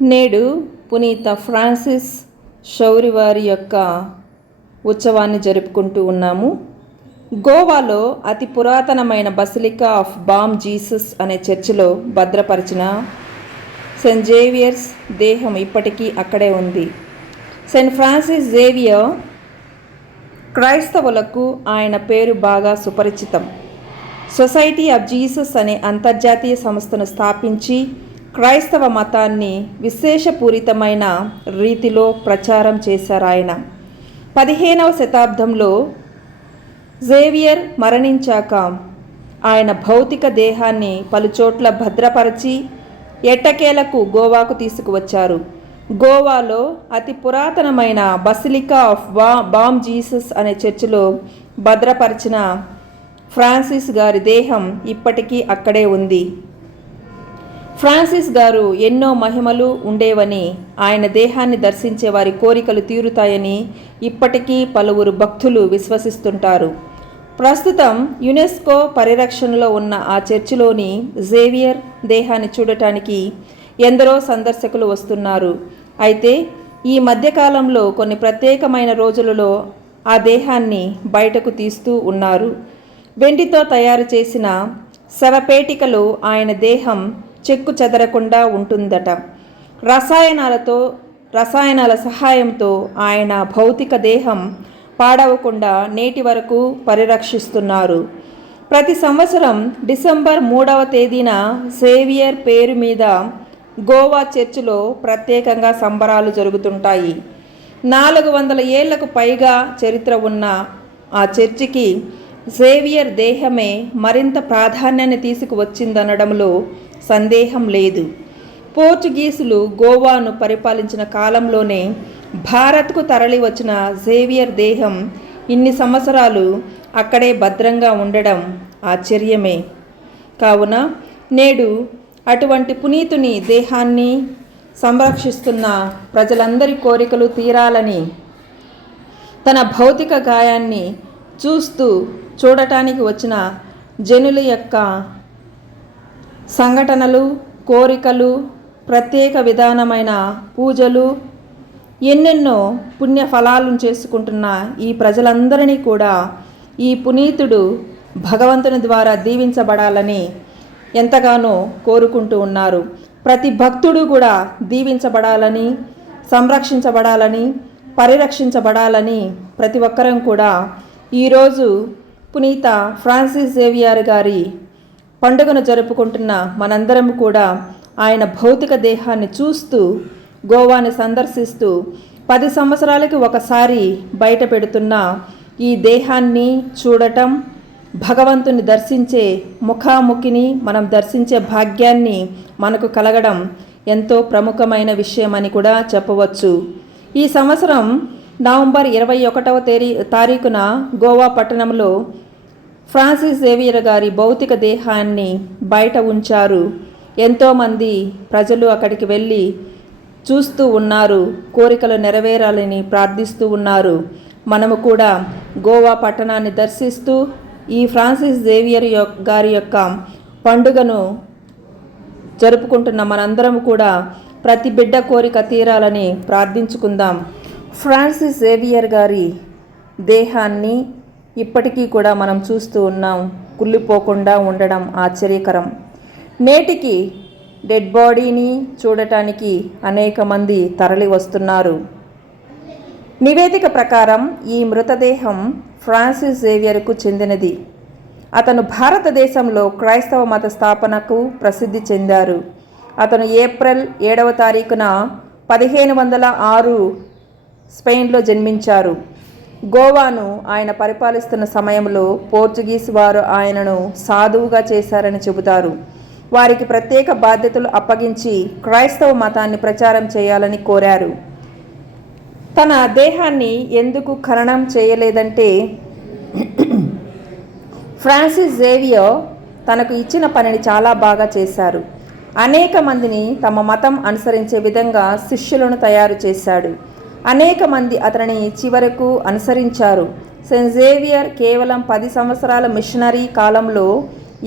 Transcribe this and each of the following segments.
నేడు పునీత ఫ్రాన్సిస్ షౌరి వారి యొక్క ఉత్సవాన్ని జరుపుకుంటూ ఉన్నాము. గోవాలో అతి పురాతనమైన బసిలికా ఆఫ్ బామ్ జీసస్ అనే చర్చిలో భద్రపరిచిన సెయింట్ జేవియర్స్ దేహం ఇప్పటికీ అక్కడే ఉంది. సెయింట్ ఫ్రాన్సిస్ జేవియర్ క్రైస్తవులకు ఆయన పేరు బాగా సుపరిచితం. సొసైటీ ఆఫ్ జీసస్ అనే అంతర్జాతీయ సంస్థను స్థాపించి క్రైస్తవ మతాన్ని విశేషపూరితమైన రీతిలో ప్రచారం చేశారు. ఆయన 15వ శతాబ్దంలో జేవియర్ మరణించాక ఆయన భౌతిక దేహాన్ని పలుచోట్ల భద్రపరిచి ఎట్టకేలకు గోవాకు తీసుకువచ్చారు. గోవాలో అతి పురాతనమైన బసిలికా ఆఫ్ బామ్ జీసస్ అనే చర్చిలో భద్రపరిచిన ఫ్రాన్సిస్ గారి దేహం ఇప్పటికీ అక్కడే ఉంది. ఫ్రాన్సిస్ గారు ఎన్నో మహిమలు ఉండేవని, ఆయన దేహాన్ని దర్శించే వారి కోరికలు తీరుతాయని ఇప్పటికీ పలువురు భక్తులు విశ్వసిస్తుంటారు. ప్రస్తుతం యునెస్కో పరిరక్షణలో ఉన్న ఆ చర్చిలోని జేవియర్ దేహాన్ని చూడటానికి ఎందరో సందర్శకులు వస్తున్నారు. అయితే ఈ మధ్యకాలంలో కొన్ని ప్రత్యేకమైన రోజులలో ఆ దేహాన్ని బయటకు తీస్తూ ఉన్నారు. వెండితో తయారు చేసిన శవపేటికలో ఆయన దేహం చెక్కు చెదరకుండా ఉంటుందట. రసాయనాల సహాయంతో ఆయన భౌతిక దేహం పాడవకుండా నేటి వరకు పరిరక్షిస్తున్నారు. ప్రతి సంవత్సరం డిసెంబర్ 3వ తేదీన జేవియర్ పేరు మీద గోవా చర్చిలో ప్రత్యేకంగా సంబరాలు జరుగుతుంటాయి. 400 ఏళ్లకు పైగా చరిత్ర ఉన్న ఆ చర్చికి జేవియర్ దేహమే మరింత ప్రాధాన్యాన్ని తీసుకువచ్చిందనడంలో సందేహం లేదు. పోర్చుగీసులు గోవాను పరిపాలించిన కాలంలోనే భారత్కు తరలి వచ్చిన జేవియర్ దేహం ఇన్ని సంవత్సరాలు అక్కడే భద్రంగా ఉండడం ఆశ్చర్యమే. కావున నేడు అటువంటి పునీతుని దేహాన్ని సంరక్షిస్తున్న ప్రజలందరి కోరికలు తీరాలని, తన భౌతిక గాయాన్ని చూడటానికి వచ్చిన జనుల యొక్క సంఘటనలు, కోరికలు, ప్రత్యేక విధానమైన పూజలు, ఎన్నెన్నో పుణ్య ఫలాలను చేసుకుంటున్న ఈ ప్రజలందరినీ కూడా ఈ పునీతుడు భగవంతుని ద్వారా దీవించబడాలని ఎంతగానో కోరుకుంటూ ఉన్నారు. ప్రతి భక్తుడు కూడా దీవించబడాలని, సంరక్షించబడాలని, పరిరక్షించబడాలని ప్రతి ఒక్కరం కూడా ఈరోజు పునీత ఫ్రాన్సిస్ జేవియర్ గారి పండుగను జరుపుకుంటున్న మనందరం కూడా ఆయన భౌతిక దేహాన్ని చూస్తూ, గోవాని సందర్శిస్తూ 10 సంవత్సరాలకి ఒకసారి బయట పెడుతున్న ఈ దేహాన్ని చూడటం, భగవంతుని దర్శించే ముఖాముఖిని మనం దర్శించే భాగ్యాన్ని మనకు కలగడం ఎంతో ప్రముఖమైన విషయమని కూడా చెప్పవచ్చు. ఈ సంవత్సరం నవంబర్ 21వ తారీఖున గోవా పట్టణంలో ఫ్రాన్సిస్ జేవియర్ గారి భౌతిక దేహాన్ని బయట ఉంచారు. ఎంతోమంది ప్రజలు అక్కడికి వెళ్ళి చూస్తూ ఉన్నారు, కోరికలు నెరవేరాలని ప్రార్థిస్తూ ఉన్నారు. మనము కూడా గోవా పట్టణాన్ని దర్శిస్తూ ఈ ఫ్రాన్సిస్ జేవియర్ గారి యొక్క పండుగను జరుపుకుంటున్న మనందరం కూడా ప్రతి బిడ్డ కోరిక తీరాలని ప్రార్థించుకుందాం. ఫ్రాన్సిస్ జేవియర్ గారి దేహాన్ని ఇప్పటికీ కూడా మనం చూస్తూ ఉన్నాం. కుళ్ళిపోకుండా ఉండడం ఆశ్చర్యకరం. నేటికి డెడ్ బాడీని చూడటానికి అనేక మంది తరలి వస్తున్నారు. నివేదిక ప్రకారం ఈ మృతదేహం ఫ్రాన్సిస్ జేవియర్కు చెందినది. అతను భారతదేశంలో క్రైస్తవ మత స్థాపనకు ప్రసిద్ధి చెందారు. అతను ఏప్రిల్ 7వ తారీఖున 1506 స్పెయిన్లో జన్మించారు. గోవాను ఆయన పరిపాలిస్తున్న సమయంలో పోర్చుగీస్ వారు ఆయనను సాధువుగా చేశారని చెబుతారు. వారికి ప్రత్యేక బాధ్యతలు అప్పగించి క్రైస్తవ మతాన్ని ప్రచారం చేయాలని కోరారు. తన దేహాన్ని ఎందుకు ఖననం చేయలేదంటే, ఫ్రాన్సిస్ జేవియర్ తనకు ఇచ్చిన పనిని చాలా బాగా చేశారు. అనేక మందిని తమ మతం అనుసరించే విధంగా శిష్యులను తయారు చేశాడు. అనేక మంది అతనిని చివరకు అనుసరించారు. సెయింట్ జేవియర్ కేవలం 10 సంవత్సరాల మిషనరీ కాలంలో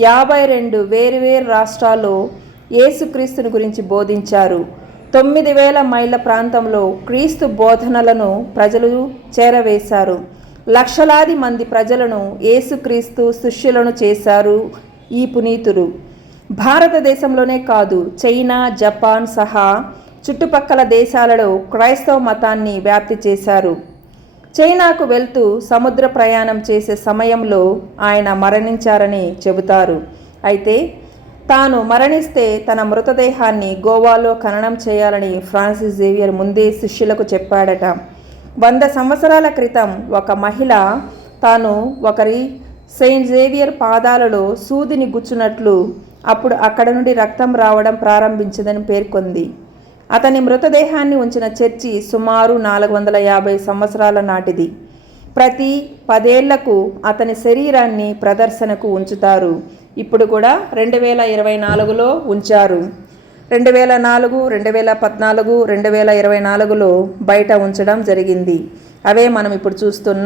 52 వేరువేరు రాష్ట్రాల్లో యేసుక్రీస్తుని గురించి బోధించారు. 9,000 మైళ్ళ ప్రాంతంలో క్రీస్తు బోధనలను ప్రజలు చేరవేశారు. లక్షలాది మంది ప్రజలను యేసుక్రీస్తు శిష్యులను చేశారు ఈ పునీతులు. భారతదేశంలోనే కాదు, చైనా, జపాన్ సహా చుట్టుపక్కల దేశాలలో క్రైస్తవ మతాన్ని వ్యాప్తి చేశారు. చైనాకు వెళ్తూ సముద్ర ప్రయాణం చేసే సమయంలో ఆయన మరణించారని చెబుతారు. అయితే తాను మరణిస్తే తన మృతదేహాన్ని గోవాలో ఖననం చేయాలని ఫ్రాన్సిస్ జేవియర్ ముందే శిష్యులకు చెప్పాడట. 100 సంవత్సరాల క్రితం ఒక మహిళ తాను ఒకరి సెయింట్ జేవియర్ పాదాలలో సూదిని గుచ్చునట్లు, అప్పుడు అక్కడ నుండి రక్తం రావడం ప్రారంభించిందని పేర్కొంది. అతని మృతదేహాన్ని ఉంచిన చర్చి సుమారు 450 సంవత్సరాల నాటిది. ప్రతి 10 ఏళ్లకు అతని శరీరాన్ని ప్రదర్శనకు ఉంచుతారు. ఇప్పుడు కూడా 2024లో ఉంచారు. 2004, 2014, 2024లో బయట ఉంచడం జరిగింది. అవే మనం ఇప్పుడు చూస్తున్న